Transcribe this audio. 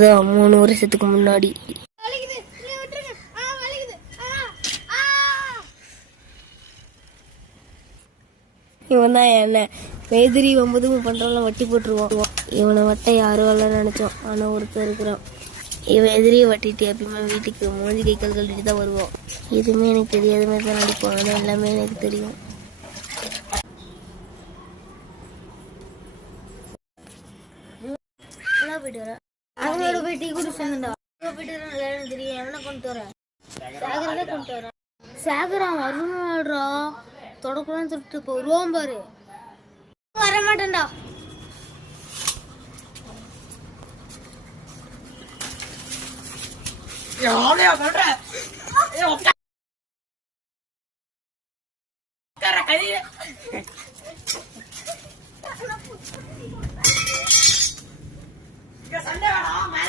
3 வருஷத்துக்கு முன்னாடி. இவன் தான் என்ன மேதிரி 9 பண்றவங்க வட்டி போட்டுருவான். இவனை வட்ட யாரும் இல்ல நினைச்சோம். ஆனா ஒருத்தர் இருக்கிறான். இவன் எதிரியை வட்டிட்டு எப்பயுமே வீட்டுக்கு மூஞ்சி கை கால் கழுவிட்டு தான் வருவான். எதுவுமே எனக்கு தெரியாத மாதிரி தான் நடிப்பான். ஆனா எல்லாமே எனக்கு தெரியும். போயிட்டு வர அவங்களோட போய் டீ குடி சொன்னா போயிட்டு வர தெரியும். எவனை கொண்டு வரேன்? சாகரவே கொண்டு வரேன். சாகரம் வருமாடுறா தொடக்கூடாது சொல்லிட்டு போடுவோம் பாரு. வரமாட்டேன்டா. சொல்ற